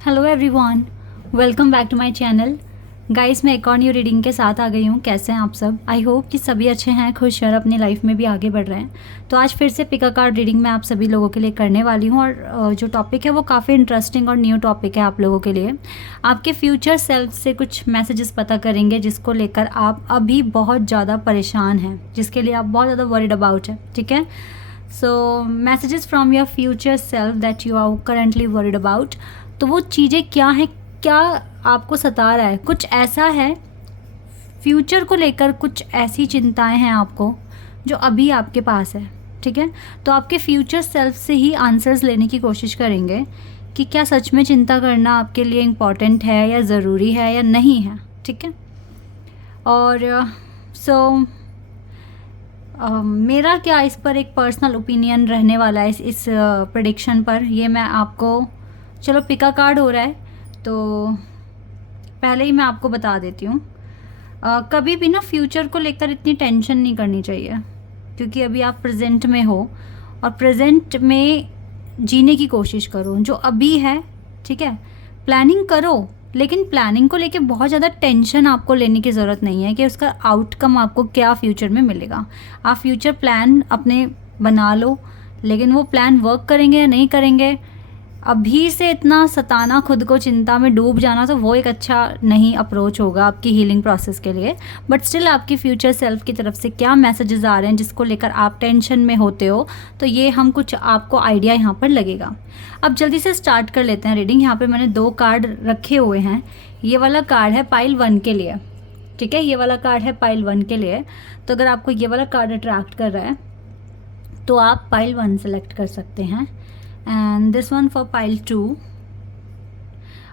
Hello everyone, welcome back to my channel. Guys, मैं एक और न्यू रीडिंग के साथ आ गई हूँ। कैसे हैं आप सब? आई होप कि सभी अच्छे हैं, खुश हैं और अपनी लाइफ में भी आगे बढ़ रहे हैं। तो आज फिर से पिक अ कार्ड रीडिंग मैं आप सभी लोगों के लिए करने वाली हूँ और जो टॉपिक है वो काफ़ी इंटरेस्टिंग और न्यू टॉपिक है आप लोगों के लिए। आपके फ्यूचर सेल्फ से कुछ मैसेजेस पता करेंगे जिसको लेकर आप अभी बहुत ज़्यादा परेशान हैं, जिसके लिए आप बहुत ज़्यादा वरीड अबाउट है। ठीक है, so messages from your future self that you are currently worried about. तो वो चीज़ें क्या हैं, क्या आपको सता रहा है? कुछ ऐसा है फ्यूचर को लेकर, कुछ ऐसी चिंताएं हैं आपको जो अभी आपके पास है। ठीक है, तो आपके फ्यूचर सेल्फ से ही आंसर्स लेने की कोशिश करेंगे कि क्या सच में चिंता करना आपके लिए इम्पॉर्टेंट है या ज़रूरी है या नहीं है। ठीक है, और मेरा क्या इस पर एक पर्सनल ओपिनियन रहने वाला है इस प्रेडिक्शन पर, ये मैं आपको, चलो पिक अ कार्ड हो रहा है तो पहले ही मैं आपको बता देती हूँ। कभी भी ना फ्यूचर को लेकर इतनी टेंशन नहीं करनी चाहिए, क्योंकि अभी आप प्रेजेंट में हो और प्रेजेंट में जीने की कोशिश करो जो अभी है। ठीक है, प्लानिंग करो, लेकिन प्लानिंग को लेके बहुत ज़्यादा टेंशन आपको लेने की ज़रूरत नहीं है कि उसका आउटकम आपको क्या फ्यूचर में मिलेगा। आप फ्यूचर प्लान अपने बना लो, लेकिन वो प्लान वर्क करेंगे या नहीं करेंगे, अभी से इतना सताना, खुद को चिंता में डूब जाना, तो वो एक अच्छा नहीं अप्रोच होगा आपकी हीलिंग प्रोसेस के लिए। बट स्टिल आपकी फ्यूचर सेल्फ की तरफ से क्या मैसेजेस आ रहे हैं जिसको लेकर आप टेंशन में होते हो, तो ये हम कुछ आपको आइडिया यहाँ पर लगेगा। अब जल्दी से स्टार्ट कर लेते हैं रीडिंग। यहाँ पर मैंने 2 कार्ड रखे हुए हैं। ये वाला कार्ड है पाइल 1 के लिए। ठीक है, ये वाला कार्ड है पाइल 1 के लिए। तो अगर आपको ये वाला कार्ड अट्रैक्ट कर रहा है तो आप पाइल 1 सेलेक्ट कर सकते हैं, and this one for pile 2।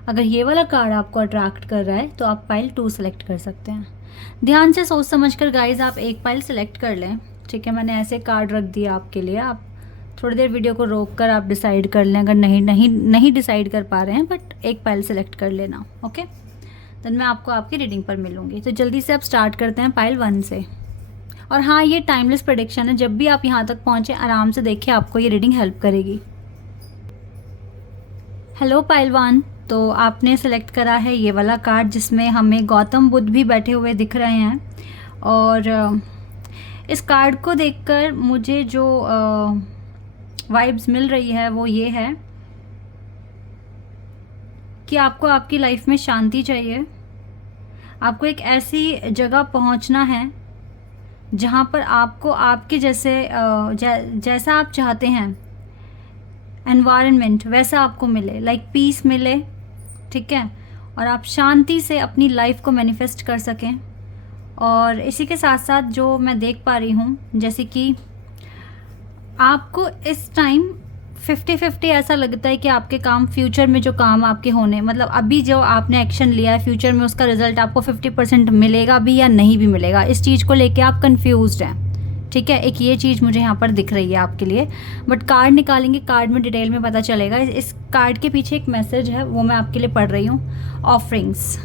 अगर ये वाला कार्ड आपको अट्रैक्ट कर रहा है तो आप पाइल 2 सेलेक्ट कर सकते हैं। ध्यान से सोच समझकर गाइज आप एक पाइल सेलेक्ट कर लें। ठीक है, मैंने ऐसे कार्ड रख दिया आपके लिए। आप थोड़ी देर वीडियो को रोक कर आप डिसाइड कर लें, अगर नहीं डिसाइड कर पा रहे हैं, बट एक पाइल सेलेक्ट कर लेना। ओके, देन मैं आपको आपकी रीडिंग पर मिलूँगी। तो जल्दी से आप स्टार्ट करते हैं पाइल 1 से। और हाँ, ये टाइमलेस प्रेडिक्शन है, जब भी आप यहाँ तक पहुँचे आराम से देखिए, आपको ये रीडिंग हेल्प करेगी। हेलो पाइल 1, तो आपने सेलेक्ट करा है ये वाला कार्ड जिसमें हमें गौतम बुद्ध भी बैठे हुए दिख रहे हैं। और इस कार्ड को देखकर मुझे जो वाइब्स मिल रही है वो ये है कि आपको आपकी लाइफ में शांति चाहिए। आपको एक ऐसी जगह पहुंचना है जहां पर आपको आपके जैसे जैसा आप चाहते हैं एनवायरनमेंट वैसा आपको मिले, लाइक पीस मिले। ठीक है, और आप शांति से अपनी लाइफ को मैनिफेस्ट कर सकें। और इसी के साथ साथ जो मैं देख पा रही हूँ, जैसे कि आपको इस टाइम 50-50 ऐसा लगता है कि आपके काम, फ्यूचर में जो काम आपके होने, मतलब अभी जो आपने एक्शन लिया है, फ्यूचर में उसका रिजल्ट आपको 50% मिलेगा भी या नहीं भी मिलेगा, इस चीज़ को लेके आप कंफ्यूज्ड हैं। ठीक है, एक ये चीज़ मुझे यहाँ पर दिख रही है आपके लिए। बट कार्ड निकालेंगे, कार्ड में डिटेल में पता चलेगा। इस कार्ड के पीछे एक मैसेज है, वो मैं आपके लिए पढ़ रही हूँ। ऑफरिंग्स,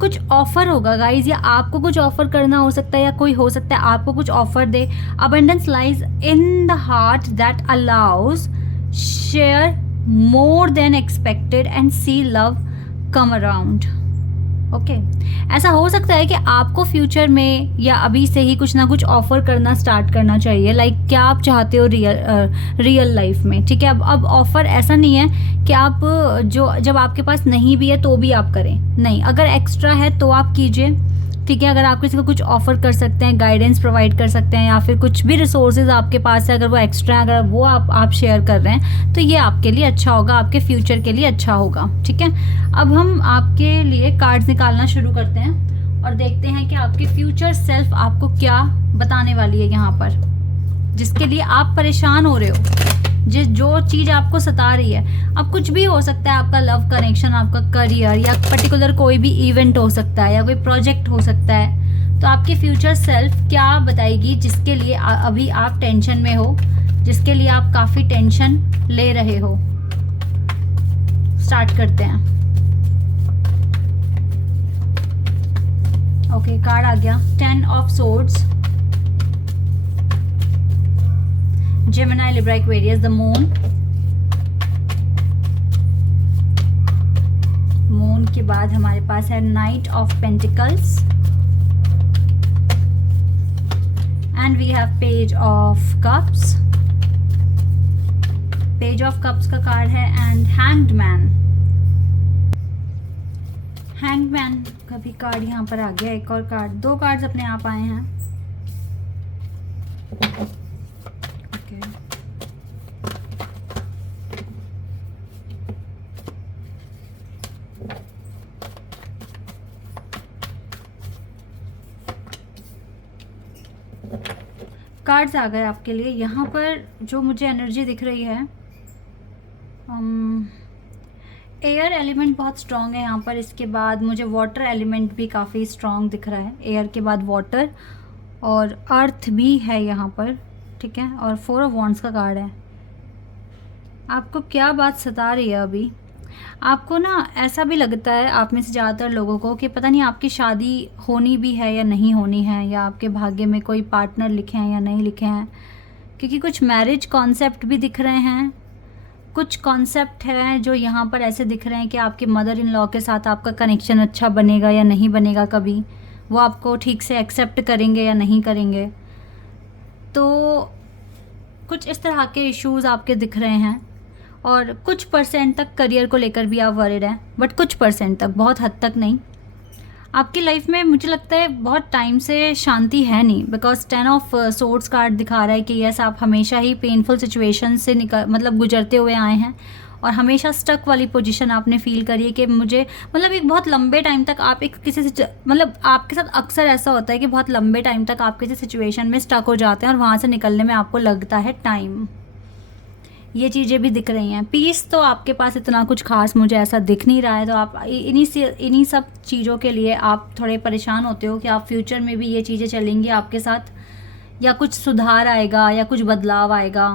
कुछ ऑफर होगा गाइज, या आपको कुछ ऑफर करना हो सकता है, या कोई हो सकता है आपको कुछ ऑफर दे। Abundance lies in the heart that allows share more than expected and see love come around. Okay, ऐसा हो सकता है कि आपको फ्यूचर में या अभी से ही कुछ ना कुछ ऑफर करना स्टार्ट करना चाहिए। लाइक क्या आप चाहते हो रियल लाइफ में। ठीक है, अब ऑफर ऐसा नहीं है कि आप जब आपके पास नहीं भी है तो भी आप करें, नहीं, अगर एक्स्ट्रा है तो आप कीजिए। ठीक है, अगर आप किसी को कुछ ऑफर कर सकते हैं, गाइडेंस प्रोवाइड कर सकते हैं, या फिर कुछ भी रिसोर्सेज आपके पास है, अगर वो एक्स्ट्रा है, अगर वो आप शेयर कर रहे हैं, तो ये आपके लिए अच्छा होगा, आपके फ्यूचर के लिए अच्छा होगा। ठीक है, अब हम आपके लिए कार्ड्स निकालना शुरू करते हैं और देखते हैं कि आपकी फ्यूचर सेल्फ आपको क्या बताने वाली है यहाँ पर, जिसके लिए आप परेशान हो रहे हो, जो चीज़ आपको सता रही है। अब कुछ भी हो सकता है, आपका लव कनेक्शन, आपका करियर, या पर्टिकुलर कोई भी इवेंट हो सकता है, या कोई प्रोजेक्ट हो सकता है। तो आपकी फ्यूचर सेल्फ क्या बताएगी जिसके लिए अभी आप टेंशन में हो, जिसके लिए आप काफ़ी टेंशन ले रहे हो। स्टार्ट करते हैं। ओके, कार्ड आ गया 10 of swords, Gemini, Libra, Aquarius, the moon, उसके बाद हमारे पास है knight of pentacles and we have page of cups. Page of cups का कार्ड है and hanged man. Hanged man का भी कार्ड यहाँ पर आ गया। एक और कार्ड, 2 कार्ड्स अपने आप आए हैं। ओके कार्ड्स आ गए आपके लिए। यहाँ पर जो मुझे एनर्जी दिख रही है, एयर एलिमेंट बहुत स्ट्रॉन्ग है यहाँ पर। इसके बाद मुझे वाटर एलिमेंट भी काफ़ी स्ट्रॉन्ग दिख रहा है। एयर के बाद वाटर और अर्थ भी है यहाँ पर, ठीक है। और 4 ऑफ वॉन्ड्स का कार्ड है। आपको क्या बात सता रही है अभी? आपको ना ऐसा भी लगता है आप में से ज़्यादातर लोगों को कि पता नहीं आपकी शादी होनी भी है या नहीं होनी है, या आपके भाग्य में कोई पार्टनर लिखे हैं या नहीं लिखे हैं, क्योंकि कुछ मैरिज कॉन्सेप्ट भी दिख रहे हैं। कुछ कॉन्सेप्ट हैं जो यहाँ पर ऐसे दिख रहे हैं कि आपके मदर इन लॉ के साथ आपका कनेक्शन अच्छा बनेगा या नहीं बनेगा, कभी वो आपको ठीक से एक्सेप्ट करेंगे या नहीं करेंगे। तो कुछ इस तरह के इश्यूज़ आपके दिख रहे हैं। और कुछ परसेंट तक करियर को लेकर भी आप वरिड हैं, बट कुछ परसेंट तक, बहुत हद तक नहीं। आपकी लाइफ में मुझे लगता है बहुत टाइम से शांति है नहीं, बिकॉज 10 ऑफ सोर्ड्स कार्ड दिखा रहा है कि यस आप हमेशा ही पेनफुल सिचुएशन से गुजरते हुए आए हैं और हमेशा स्टक वाली पोजीशन आपने फील करी है कि मुझे एक बहुत लंबे टाइम तक आप एक किसी से आपके साथ अक्सर ऐसा होता है कि बहुत लंबे टाइम तक आप किसी सिचुएशन में स्टक हो जाते हैं और वहाँ से निकलने में आपको लगता है टाइम। ये चीज़ें भी दिख रही हैं। पीस तो आपके पास इतना कुछ खास मुझे ऐसा दिख नहीं रहा है। तो आप इन्हीं सब चीज़ों के लिए आप थोड़े परेशान होते हो कि आप फ्यूचर में भी ये चीज़ें चलेंगी आपके साथ, या कुछ सुधार आएगा या कुछ बदलाव आएगा।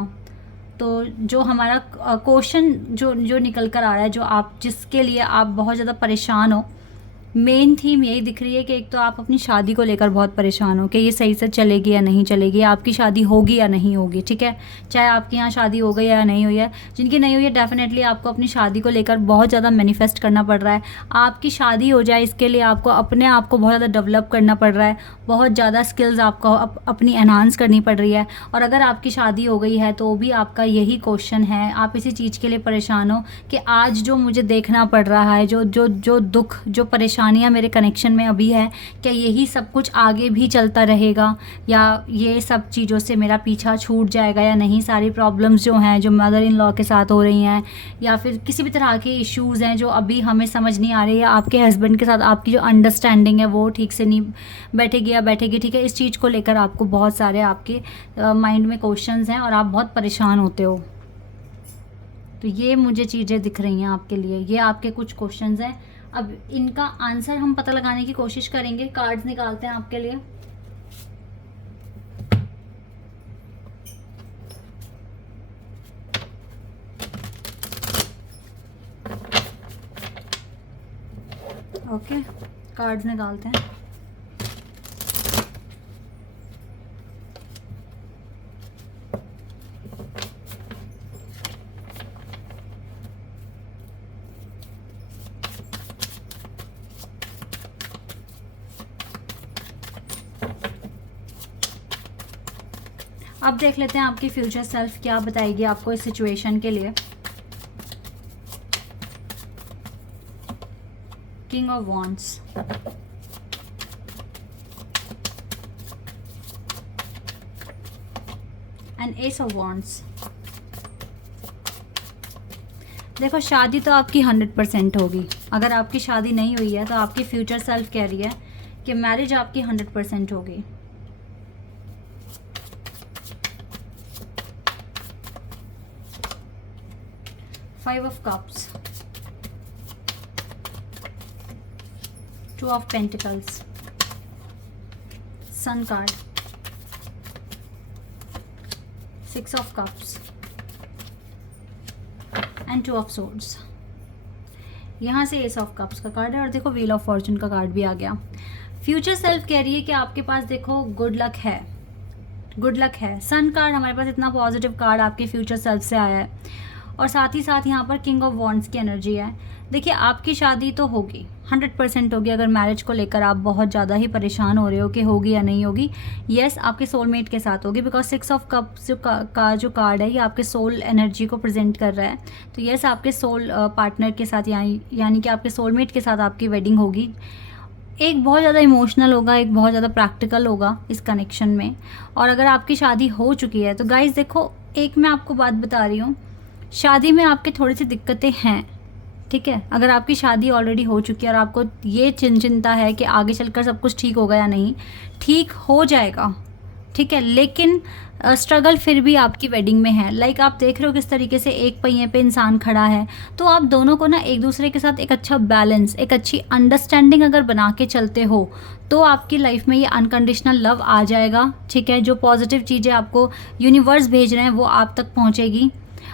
तो जो हमारा क्वेश्चन जो निकल कर आ रहा है, जो आप जिसके लिए आप बहुत ज़्यादा परेशान हो, मेन थीम यही दिख रही है कि एक तो आप अपनी शादी को लेकर बहुत परेशान हो कि ये सही से चलेगी या नहीं चलेगी, आपकी शादी होगी या नहीं होगी, ठीक है। चाहे आपके यहाँ शादी हो गई या नहीं हुई है, जिनकी नहीं हुई है डेफिनेटली आपको अपनी शादी को लेकर बहुत ज़्यादा मैनिफेस्ट करना पड़ रहा है। आपकी शादी हो जाए इसके लिए आपको अपने आप को बहुत ज़्यादा डेवलप करना पड़ रहा है, बहुत ज़्यादा स्किल्स आपको अपनी एनहांस करनी पड़ रही है। और अगर आपकी शादी हो गई है तो भी आपका यही क्वेश्चन है, आप इसी चीज़ के लिए परेशान हो कि आज जो मुझे देखना पड़ रहा है, जो दुख, जो परेशानियाँ मेरे कनेक्शन में अभी है, क्या यही सब कुछ आगे भी चलता रहेगा या ये सब चीज़ों से मेरा पीछा छूट जाएगा या नहीं। सारी प्रॉब्लम्स जो हैं, जो मदर इन लॉ के साथ हो रही हैं, या फिर किसी भी तरह के इश्यूज़ हैं जो अभी हमें समझ नहीं आ रही, या आपके हस्बैंड के साथ आपकी जो अंडरस्टैंडिंग है वो ठीक से नहीं बैठेगी, ठीक है। इस चीज़ को लेकर आपको बहुत सारे आपके माइंड में क्वेश्चंस हैं और आप बहुत परेशान होते हो। तो ये मुझे चीज़ें दिख रही हैं आपके लिए, ये आपके कुछ क्वेश्चंस हैं। अब इनका आंसर हम पता लगाने की कोशिश करेंगे। कार्ड्स निकालते हैं आपके लिए। ओके, कार्ड्स निकालते हैं। अब देख लेते हैं आपकी फ्यूचर सेल्फ क्या बताएगी आपको इस सिचुएशन के लिए। King of wands, and S of wands. देखो, शादी तो आपकी 100% होगी। अगर आपकी शादी नहीं हुई है तो आपकी फ्यूचर सेल्फ कह रही है कि मैरिज आपकी 100% होगी। Five of cups, two of pentacles, sun card, six of cups and two of swords. यहाँ से एस ऑफ कप्स का कार्ड है और देखो व्हील ऑफ फॉर्चून का कार्ड भी आ गया। फ्यूचर सेल्फ कह रही है कि आपके पास देखो गुड लक है, गुड लक है। सन कार्ड हमारे पास इतना पॉजिटिव कार्ड आपके फ्यूचर सेल्फ से आया है और साथ ही साथ यहाँ पर किंग ऑफ वॉन्ड्स की एनर्जी है। देखिए आपकी शादी तो होगी, 100% होगी। अगर मैरिज को लेकर आप बहुत ज़्यादा ही परेशान हो रहे हो कि होगी या नहीं होगी, येस आपके सोलमेट के साथ होगी, बिकॉज 6 ऑफ कप्स का जो कार्ड है ये आपके सोल एनर्जी को प्रेजेंट कर रहा है। तो येस आपके सोल पार्टनर के साथ यानी कि आपके सोलमेट के साथ आपकी वेडिंग होगी। एक बहुत ज़्यादा इमोशनल होगा, एक बहुत ज़्यादा प्रैक्टिकल होगा इस कनेक्शन में। और अगर आपकी शादी हो चुकी है तो गाइज़ देखो, एक मैं आपको बात बता रही हूँ, शादी में आपके थोड़ी सी दिक्कतें हैं, ठीक है। अगर आपकी शादी ऑलरेडी हो चुकी है और आपको ये चिंता है कि आगे चलकर सब कुछ ठीक होगा या नहीं, ठीक हो जाएगा, ठीक है। लेकिन स्ट्रगल फिर भी आपकी वेडिंग में है। लाइक आप देख रहे हो किस तरीके से एक पहिए पे इंसान खड़ा है। तो आप दोनों को ना एक दूसरे के साथ एक अच्छा बैलेंस, एक अच्छी अंडरस्टैंडिंग अगर बना के चलते हो तो आपकी लाइफ में ये अनकंडीशनल लव आ जाएगा, ठीक है। जो पॉजिटिव चीज़ें आपको यूनिवर्स भेज रहे हैं वो आप तक पहुँचेगी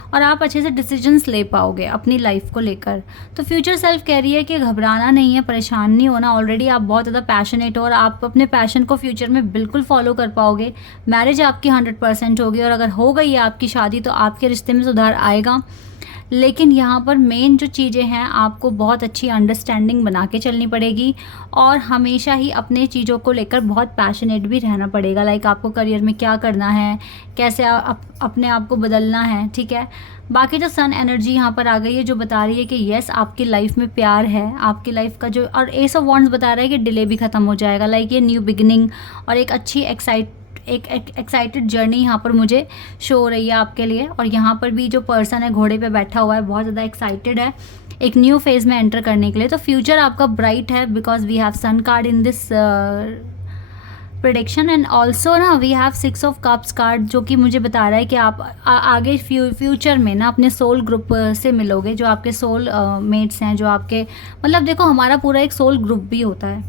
और आप अच्छे से डिसीजंस ले पाओगे अपनी लाइफ को लेकर। तो फ्यूचर सेल्फ कह रही है कि घबराना नहीं है, परेशान नहीं होना। ऑलरेडी आप बहुत ज़्यादा पैशनेट हो और आप अपने पैशन को फ्यूचर में बिल्कुल फॉलो कर पाओगे। मैरिज आपकी 100% होगी और अगर हो गई है आपकी शादी तो आपके रिश्ते में सुधार आएगा। लेकिन यहाँ पर मेन जो चीज़ें हैं, आपको बहुत अच्छी अंडरस्टैंडिंग बना के चलनी पड़ेगी और हमेशा ही अपने चीज़ों को लेकर बहुत पैशनेट भी रहना पड़ेगा। लाइक आपको करियर में क्या करना है, कैसे अपने आप को बदलना है, ठीक है। बाकी जो सन एनर्जी यहाँ पर आ गई है जो बता रही है कि येस आपकी लाइफ में प्यार है, आपकी लाइफ का जो, और एस ऑफ वॉन्ड्स बता रहा है कि डिले भी ख़त्म हो जाएगा। लाइक ये न्यू बिगिनिंग और एक अच्छी एक्साइटेड जर्नी यहाँ पर मुझे शो हो रही है आपके लिए। और यहाँ पर भी जो पर्सन है घोड़े पे बैठा हुआ है बहुत ज़्यादा एक्साइटेड है एक न्यू फेज़ में एंटर करने के लिए। तो फ्यूचर आपका ब्राइट है because we have sun card in this prediction and also ना we have 6 of cups card जो कि मुझे बता रहा है कि आप आगे फ्यूचर में ना अपने सोल ग्रुप से मिलोगे, जो आपके सोल मेट्स हैं, जो आपके मतलब देखो हमारा पूरा एक सोल ग्रुप भी होता है,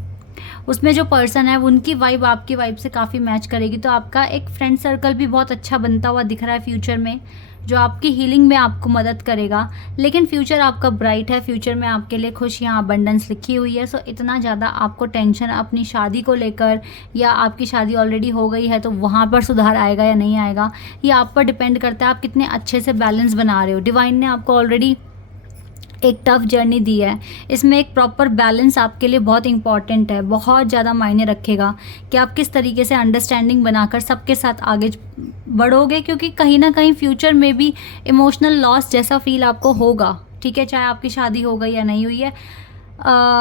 उसमें जो पर्सन है उनकी वाइब आपकी वाइब से काफ़ी मैच करेगी। तो आपका एक फ्रेंड सर्कल भी बहुत अच्छा बनता हुआ दिख रहा है फ्यूचर में, जो आपकी हीलिंग में आपको मदद करेगा। लेकिन फ्यूचर आपका ब्राइट है, फ्यूचर में आपके लिए खुशियाँ अबंडेंस लिखी हुई है। सो इतना ज़्यादा आपको टेंशन अपनी शादी को लेकर, या आपकी शादी ऑलरेडी हो गई है तो वहाँ पर सुधार आएगा या नहीं आएगा, ये आप पर डिपेंड करता है आप कितने अच्छे से बैलेंस बना रहे हो। डिवाइन ने आपको ऑलरेडी एक टफ जर्नी दी है, इसमें एक प्रॉपर बैलेंस आपके लिए बहुत इंपॉर्टेंट है, बहुत ज़्यादा मायने रखेगा कि आप किस तरीके से अंडरस्टैंडिंग बनाकर सबके साथ आगे बढ़ोगे। क्योंकि कहीं ना कहीं फ्यूचर में भी इमोशनल लॉस जैसा फील आपको होगा, ठीक है, चाहे आपकी शादी हो गई या नहीं हुई है।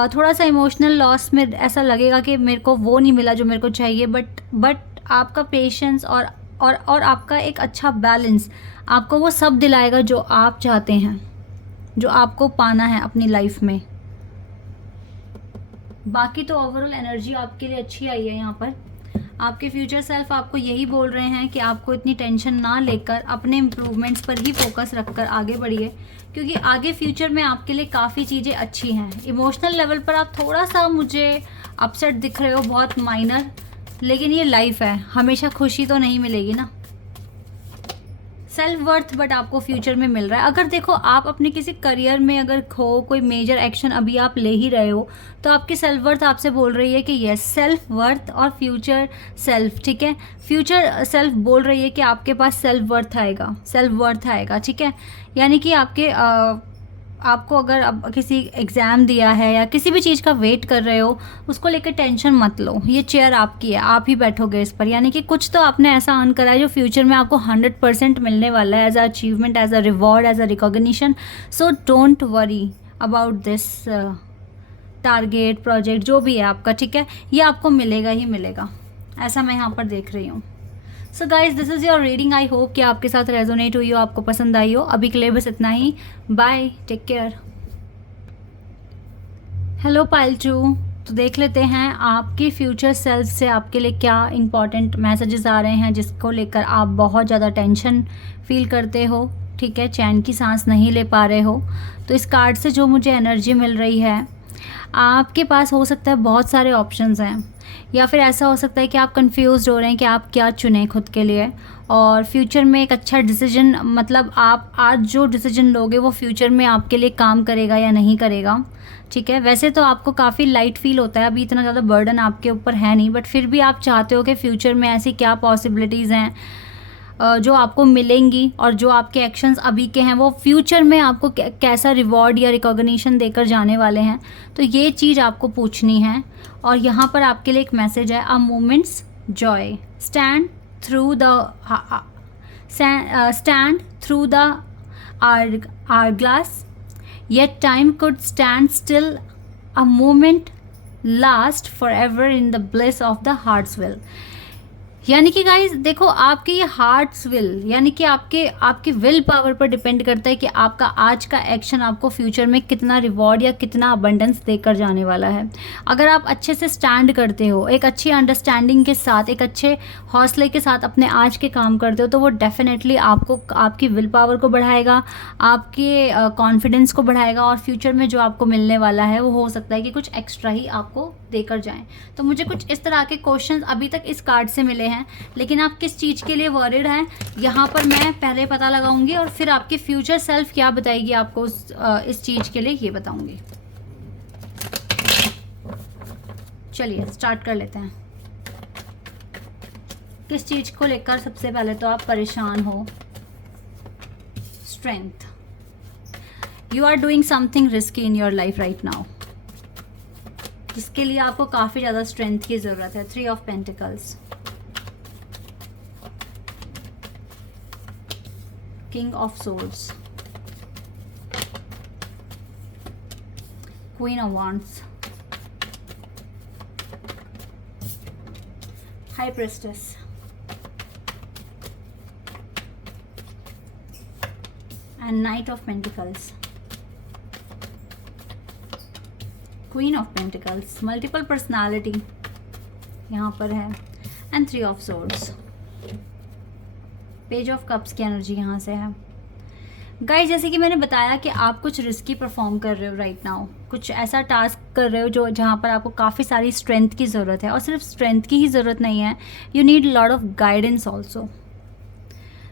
थोड़ा सा इमोशनल लॉस में ऐसा लगेगा कि मेरे को वो नहीं मिला जो मेरे को चाहिए, बट आपका पेशेंस और आपका एक अच्छा बैलेंस आपको वो सब दिलाएगा जो आप चाहते हैं, जो आपको पाना है अपनी लाइफ में। बाकी तो ओवरऑल एनर्जी आपके लिए अच्छी आई है। यहाँ पर आपके फ्यूचर सेल्फ आपको यही बोल रहे हैं कि आपको इतनी टेंशन ना लेकर अपने इम्प्रूवमेंट्स पर ही फोकस रखकर आगे बढ़िए, क्योंकि आगे फ्यूचर में आपके लिए काफ़ी चीज़ें अच्छी हैं। इमोशनल लेवल पर आप थोड़ा सा मुझे अपसेट दिख रहे हो, बहुत माइनर, लेकिन ये लाइफ है, हमेशा खुशी तो नहीं मिलेगी ना। सेल्फ वर्थ बट आपको फ्यूचर में मिल रहा है। अगर देखो आप अपने किसी करियर में अगर कोई मेजर एक्शन अभी आप ले ही रहे हो तो आपकी सेल्फ वर्थ आपसे बोल रही है कि यस, सेल्फ वर्थ और फ्यूचर सेल्फ, ठीक है। फ्यूचर सेल्फ बोल रही है कि आपके पास सेल्फ वर्थ आएगा, ठीक है। यानी कि आपको अगर अब किसी एग्ज़ाम दिया है या किसी भी चीज़ का वेट कर रहे हो, उसको लेकर टेंशन मत लो, ये चेयर आपकी है, आप ही बैठोगे इस पर। यानी कि कुछ तो आपने ऐसा अर्न करा है जो फ्यूचर में आपको 100% मिलने वाला है, as a achievement, as a reward, as a recognition. So don't worry about this target, project जो भी है आपका, ठीक है, ये आपको मिलेगा ही मिलेगा, ऐसा मैं यहाँ पर देख रही हूँ। So guys this is your reading. I hope कि आपके साथ रेजोनेट हुई हो, आपको पसंद आई हो। अभी के लिए बस इतना ही, बाय, टेक केयर। हेलो पाइलचू, तो देख लेते हैं आपकी फ्यूचर सेल्फ से आपके लिए क्या इंपॉर्टेंट मैसेजेस आ रहे हैं जिसको लेकर आप बहुत ज़्यादा टेंशन फील करते हो, ठीक है, चैन की सांस नहीं ले पा रहे हो। तो इस कार्ड से जो मुझे एनर्जी मिल रही है, आपके पास हो सकता है बहुत सारे ऑप्शंस हैं, या फिर ऐसा हो सकता है कि आप कंफ्यूज्ड हो रहे हैं कि आप क्या चुनें खुद के लिए, और फ्यूचर में एक अच्छा डिसीजन, मतलब आप आज जो डिसीजन लोगे वो फ्यूचर में आपके लिए काम करेगा या नहीं करेगा, ठीक है। वैसे तो आपको काफ़ी लाइट फील होता है, अभी इतना ज़्यादा बर्डन आपके ऊपर है नहीं, बट फिर भी आप चाहते हो कि फ्यूचर में ऐसी क्या पॉसिबिलिटीज़ हैं जो आपको मिलेंगी और जो आपके एक्शंस अभी के हैं वो फ्यूचर में आपको कैसा रिवॉर्ड या रिकॉग्निशन देकर जाने वाले हैं, तो ये चीज़ आपको पूछनी है। और यहाँ पर आपके लिए एक मैसेज है, a moments joy, stand through the hourglass, yet time could stand still, a moment last forever in the bliss of the heart's will। यानी कि गाइस देखो, आपके ये हार्ट्स विल यानी कि आपके विल पावर पर डिपेंड करता है कि आपका आज का एक्शन आपको फ्यूचर में कितना रिवॉर्ड या कितना अबंडेंस देकर जाने वाला है। अगर आप अच्छे से स्टैंड करते हो, एक अच्छी अंडरस्टैंडिंग के साथ, एक अच्छे हौसले के साथ अपने आज के काम करते हो, तो वो डेफिनेटली आपको आपकी विल पावर को बढ़ाएगा, आपके कॉन्फिडेंस को बढ़ाएगा, और फ्यूचर में जो आपको मिलने वाला है वो हो सकता है कि कुछ एक्स्ट्रा ही आपको देकर जाएं। तो मुझे कुछ इस तरह के क्वेश्चंस अभी तक इस कार्ड से मिले हैं, लेकिन आप किस चीज़ के लिए वरीड हैं यहाँ पर मैं पहले पता लगाऊंगी, और फिर आपके फ्यूचर सेल्फ क्या बताएगी आपको इस चीज़ के लिए, ये बताऊंगी। चलिए स्टार्ट कर लेते हैं। किस चीज़ को लेकर सबसे पहले तो आप परेशान हो? Strength, you are doing something risky in your life right now, जिसके लिए आपको काफ़ी ज़्यादा स्ट्रेंथ की ज़रूरत है। 3 of pentacles, king of swords, queen of wands, high priestess, and night of pentacles, queen of pentacles, multiple personality यहाँ पर है, and 3 of swords, page of cups की एनर्जी यहाँ से है। गाइस जैसे कि मैंने बताया कि आप कुछ रिस्की परफॉर्म कर रहे हो राइट नाउ, कुछ ऐसा टास्क कर रहे हो जो जहाँ पर आपको काफ़ी सारी स्ट्रेंथ की ज़रूरत है, और सिर्फ स्ट्रेंथ की ही ज़रूरत नहीं है, you need lot of guidance also,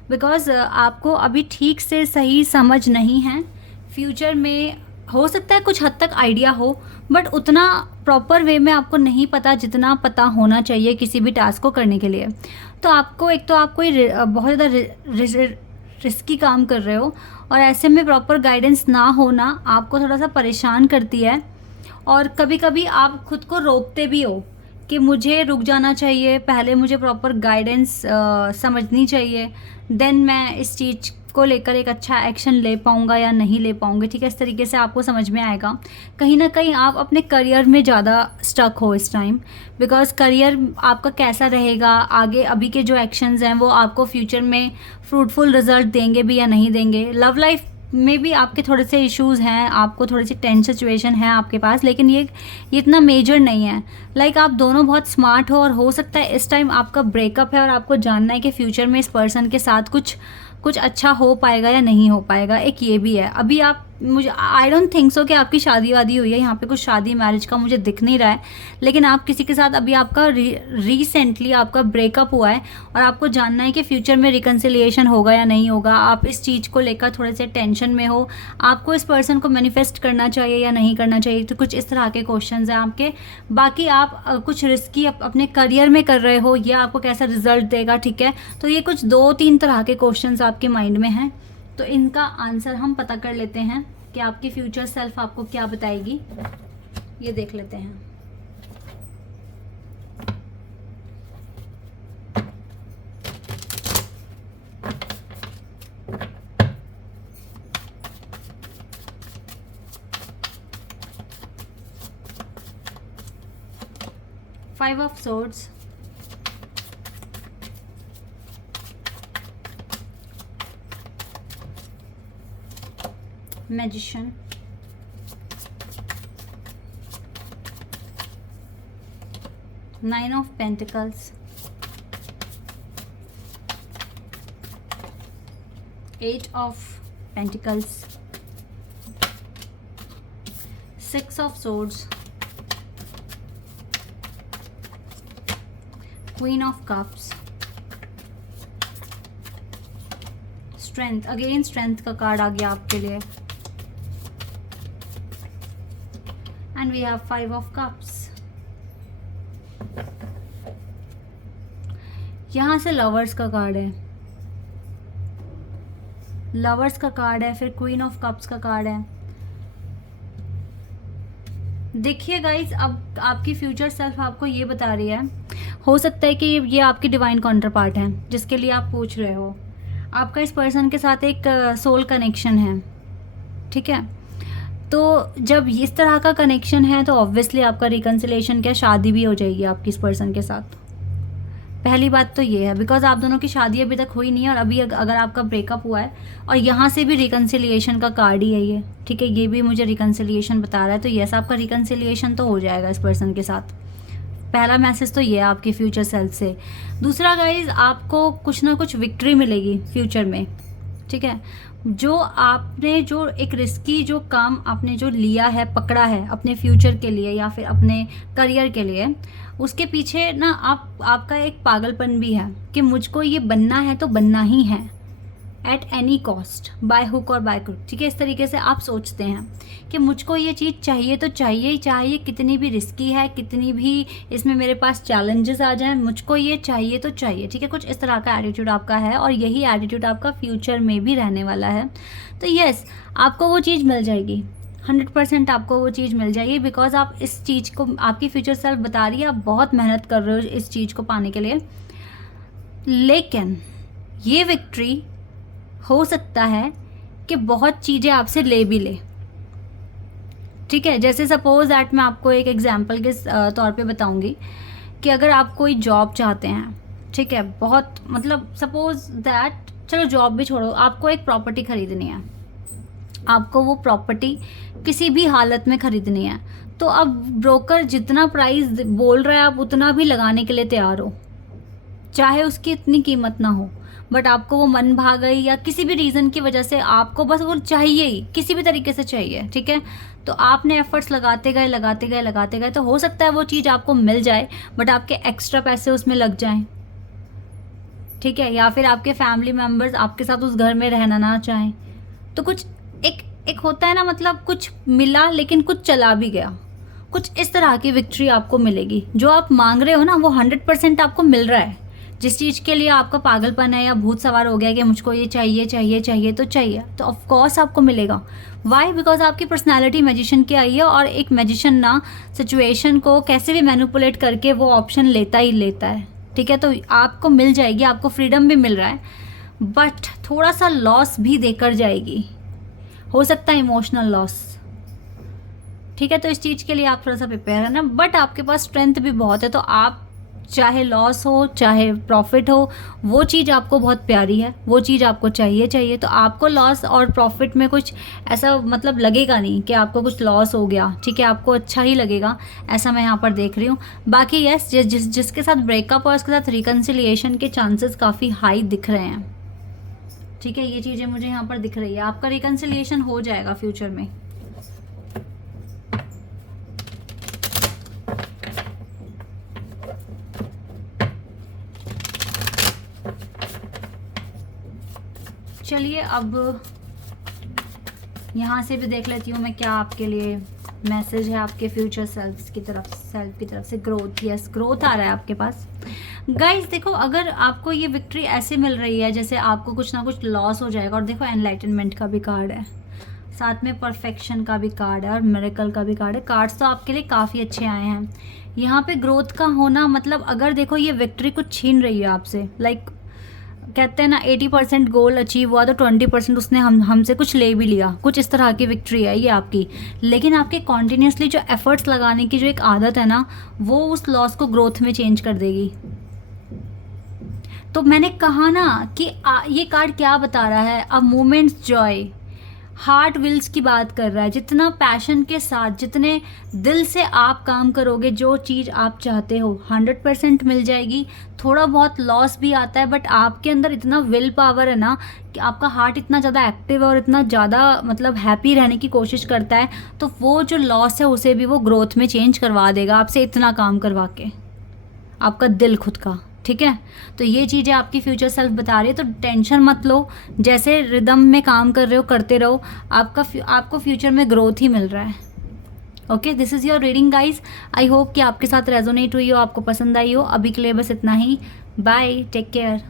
because आपको अभी ठीक से सही समझ नहीं है। फ्यूचर में हो सकता है कुछ हद तक आइडिया हो, बट उतना प्रॉपर वे में आपको नहीं पता जितना पता होना चाहिए किसी भी टास्क को करने के लिए। तो आपको एक तो आप कोई बहुत ज़्यादा रिस्की काम कर रहे हो, और ऐसे में प्रॉपर गाइडेंस ना होना आपको थोड़ा सा परेशान करती है, और कभी कभी आप खुद को रोकते भी हो कि मुझे रुक जाना चाहिए, पहले मुझे प्रॉपर गाइडेंस समझनी चाहिए, देन मैं इस चीज़ को लेकर एक अच्छा एक्शन ले पाऊँगा या नहीं ले पाऊँगी। ठीक है, इस तरीके से आपको समझ में आएगा। कहीं ना कहीं आप अपने करियर में ज़्यादा स्टक हो इस टाइम, बिकॉज करियर आपका कैसा रहेगा आगे, अभी के जो एक्शंस हैं वो आपको फ्यूचर में फ्रूटफुल रिजल्ट देंगे भी या नहीं देंगे। लव लाइफ में भी आपके थोड़े से इश्यूज़ हैं, आपको थोड़ी सी टेंस सिचुएशन है आपके पास, लेकिन ये इतना मेजर नहीं है। लाइक आप दोनों बहुत स्मार्ट हो, और हो सकता है इस टाइम आपका ब्रेकअप है और आपको जानना है कि फ्यूचर में इस पर्सन के साथ कुछ अच्छा हो पाएगा या नहीं हो पाएगा, एक ये भी है। अभी आप मुझे आई डोंट थिंक सो कि आपकी शादी वादी हुई है, यहाँ पे कुछ शादी मैरिज का मुझे दिख नहीं रहा है, लेकिन आप किसी के साथ अभी आपका रिसेंटली आपका ब्रेकअप हुआ है, और आपको जानना है कि फ्यूचर में रिकन्सिलिएशन होगा या नहीं होगा। आप इस चीज़ को लेकर थोड़े से टेंशन में हो, आपको इस पर्सन को मैनिफेस्ट करना चाहिए या नहीं करना चाहिए, तो कुछ इस तरह के क्वेश्चंस हैं आपके। बाकी आप कुछ रिस्की अपने करियर में कर रहे हो, ये आपको कैसा रिजल्ट देगा, ठीक है, तो ये कुछ 2-3 तरह के क्वेश्चंस आपके माइंड में हैं। तो इनका आंसर हम पता कर लेते हैं कि आपकी फ्यूचर सेल्फ आपको क्या बताएगी, ये देख लेते हैं। Five of swords, magician, nine of pentacles, 8 of pentacles, 6 of swords, queen of cups, strength, again strength का कार्ड आ गया आपके लिए, and we have 5 of cups। यहाँ से लवर्स का कार्ड है, लवर्स का कार्ड है, फिर क्वीन ऑफ कप्स का कार्ड है। देखिए गाइज, अब आपकी फ्यूचर सेल्फ आपको ये बता रही है, हो सकता है कि ये आपकी डिवाइन काउंटर पार्ट है जिसके लिए आप पूछ रहे हो। आपका इस पर्सन के साथ एक सोल कनेक्शन है, ठीक है। तो जब इस तरह का कनेक्शन है तो ऑब्वियसली आपका रिकन्सिलेशन क्या, शादी भी हो जाएगी आपकी इस पर्सन के साथ। पहली बात तो ये है, बिकॉज आप दोनों की शादी अभी तक हुई नहीं है, और अभी अगर आपका ब्रेकअप हुआ है और यहाँ से भी रिकन्सिलिएशन का कार्ड ही है ये, ठीक है, ये भी मुझे रिकन्सिलिएशन बता रहा है। तो यस, आपका रिकन्सिलिएशन तो हो जाएगा इस पर्सन के साथ। पहला मैसेज तो ये है आपके फ्यूचर सेल्फ से। दूसरा गाइज, आपको कुछ ना कुछ विक्ट्री मिलेगी फ्यूचर में, ठीक है। जो आपने जो एक रिस्की जो काम आपने जो लिया है, पकड़ा है अपने फ्यूचर के लिए या फिर अपने करियर के लिए, उसके पीछे ना आपका एक पागलपन भी है कि मुझको ये बनना है तो बनना ही है, at any cost, by hook और बाय क्रुक, ठीक है। इस तरीके से आप सोचते हैं कि मुझको ये चीज़ चाहिए तो चाहिए ही चाहिए, कितनी भी रिस्की है, कितनी भी इसमें मेरे पास चैलेंजेस आ जाएं, मुझको ये चाहिए तो चाहिए, ठीक है। कुछ इस तरह का एटीट्यूड आपका है और यही एटीट्यूड आपका फ्यूचर में भी रहने वाला है। तो यस, आपको वो चीज़ मिल जाएगी, 100% आपको वो चीज़ मिल जाएगी, बिकॉज आप इस चीज़ को, आपकी फ्यूचर सेल्फ बता रही है, आप बहुत मेहनत कर रहे हो इस चीज़ को पाने के लिए। लेकिन ये विक्ट्री हो सकता है कि बहुत चीज़ें आपसे ले भी ले, ठीक है। जैसे सपोज दैट मैं आपको एक एग्जांपल के तौर पे बताऊंगी कि अगर आप कोई जॉब चाहते हैं, ठीक है, बहुत मतलब सपोज दैट, चलो जॉब भी छोड़ो, आपको एक प्रॉपर्टी खरीदनी है, आपको वो प्रॉपर्टी किसी भी हालत में खरीदनी है, तो अब ब्रोकर जितना प्राइस बोल रहा है आप उतना भी लगाने के लिए तैयार हो, चाहे उसकी इतनी कीमत ना हो, बट आपको वो मन भा गई या किसी भी रीज़न की वजह से आपको बस वो चाहिए ही, किसी भी तरीके से चाहिए, ठीक है। तो आपने एफर्ट्स लगाते गए, तो हो सकता है वो चीज़ आपको मिल जाए, बट आपके एक्स्ट्रा पैसे उसमें लग जाएं, ठीक है, या फिर आपके फैमिली मेम्बर्स आपके साथ उस घर में रहना ना चाहें। तो कुछ एक होता है ना, मतलब कुछ मिला लेकिन कुछ चला भी गया, कुछ इस तरह की विक्ट्री आपको मिलेगी। जो आप मांग रहे हो ना, वो 100% आपको मिल रहा है। जिस चीज़ के लिए आपका पागलपन है या भूत सवार हो गया कि मुझको ये चाहिए तो चाहिए, तो ऑफ कोर्स आपको मिलेगा। वाई? बिकॉज आपकी पर्सनालिटी मैजिशियन की आई है, और एक मैजिशियन ना सिचुएशन को कैसे भी मैनिपुलेट करके वो ऑप्शन लेता ही लेता है, ठीक है। तो आपको मिल जाएगी, आपको फ्रीडम भी मिल रहा है, बट थोड़ा सा लॉस भी देकर जाएगी, हो सकता है इमोशनल लॉस, ठीक है। तो इस चीज़ के लिए आप थोड़ा सा प्रिपेयर है ना, बट आपके पास स्ट्रेंथ भी बहुत है, तो आप चाहे लॉस हो चाहे प्रॉफिट हो, वो चीज़ आपको बहुत प्यारी है, वो चीज़ आपको चाहिए। तो आपको लॉस और प्रॉफिट में कुछ ऐसा मतलब लगेगा नहीं कि आपको कुछ लॉस हो गया, ठीक है, आपको अच्छा ही लगेगा, ऐसा मैं यहाँ पर देख रही हूँ। बाकी यस, जिसके साथ ब्रेकअप और उसके साथ रिकन्सिलिएशन के चांसेस काफ़ी हाई दिख रहे हैं, ठीक है। ये चीज़ें मुझे यहाँ पर दिख रही है, आपका रिकन्सिलिएशन हो जाएगा फ्यूचर में। चलिए अब यहाँ से भी देख लेती हूँ मैं क्या आपके लिए मैसेज है आपके फ्यूचर सेल्फ की तरफ से। ग्रोथ, यस, ग्रोथ आ रहा है आपके पास। गाइस देखो, अगर आपको ये विक्ट्री ऐसे मिल रही है जैसे आपको कुछ ना कुछ लॉस हो जाएगा, और देखो एनलाइटनमेंट का भी कार्ड है, साथ में परफेक्शन का भी कार्ड है और मिरेकल का भी कार्ड है। कार्ड्स तो आपके लिए काफ़ी अच्छे आए हैं। यहाँ पे ग्रोथ का होना मतलब, अगर देखो ये विक्ट्री कुछ छीन रही है आपसे, लाइक कहते हैं ना 80% गोल अचीव हुआ तो 20% उसने हमसे कुछ ले भी लिया, कुछ इस तरह की विक्ट्री है ये आपकी। लेकिन आपके कॉन्टिन्यूसली जो एफर्ट्स लगाने की जो एक आदत है ना, वो उस लॉस को ग्रोथ में चेंज कर देगी। तो मैंने कहा ना कि ये कार्ड क्या बता रहा है, a moments Joy, heart Wills की बात कर रहा है। जितना पैशन के साथ, जितने दिल से आप काम करोगे, जो चीज़ आप चाहते हो 100% मिल जाएगी। थोड़ा बहुत लॉस भी आता है, बट आपके अंदर इतना विल पावर है ना कि आपका हार्ट इतना ज़्यादा एक्टिव है और इतना ज़्यादा मतलब हैप्पी रहने की कोशिश करता है, तो वो जो लॉस है उसे भी वो ग्रोथ में चेंज करवा देगा आपसे, इतना काम करवा के, आपका दिल खुद का, ठीक है। तो ये चीज़ें आपकी फ्यूचर सेल्फ बता रही है, तो टेंशन मत लो, जैसे रिदम में काम कर रहे हो करते रहो, आपको फ्यूचर में ग्रोथ ही मिल रहा है। Okay, this is your reading guys. I hope कि आपके साथ रेजोनेट हुई हो, आपको पसंद आई हो। अभी के लिए बस इतना ही, बाय, टेक केयर।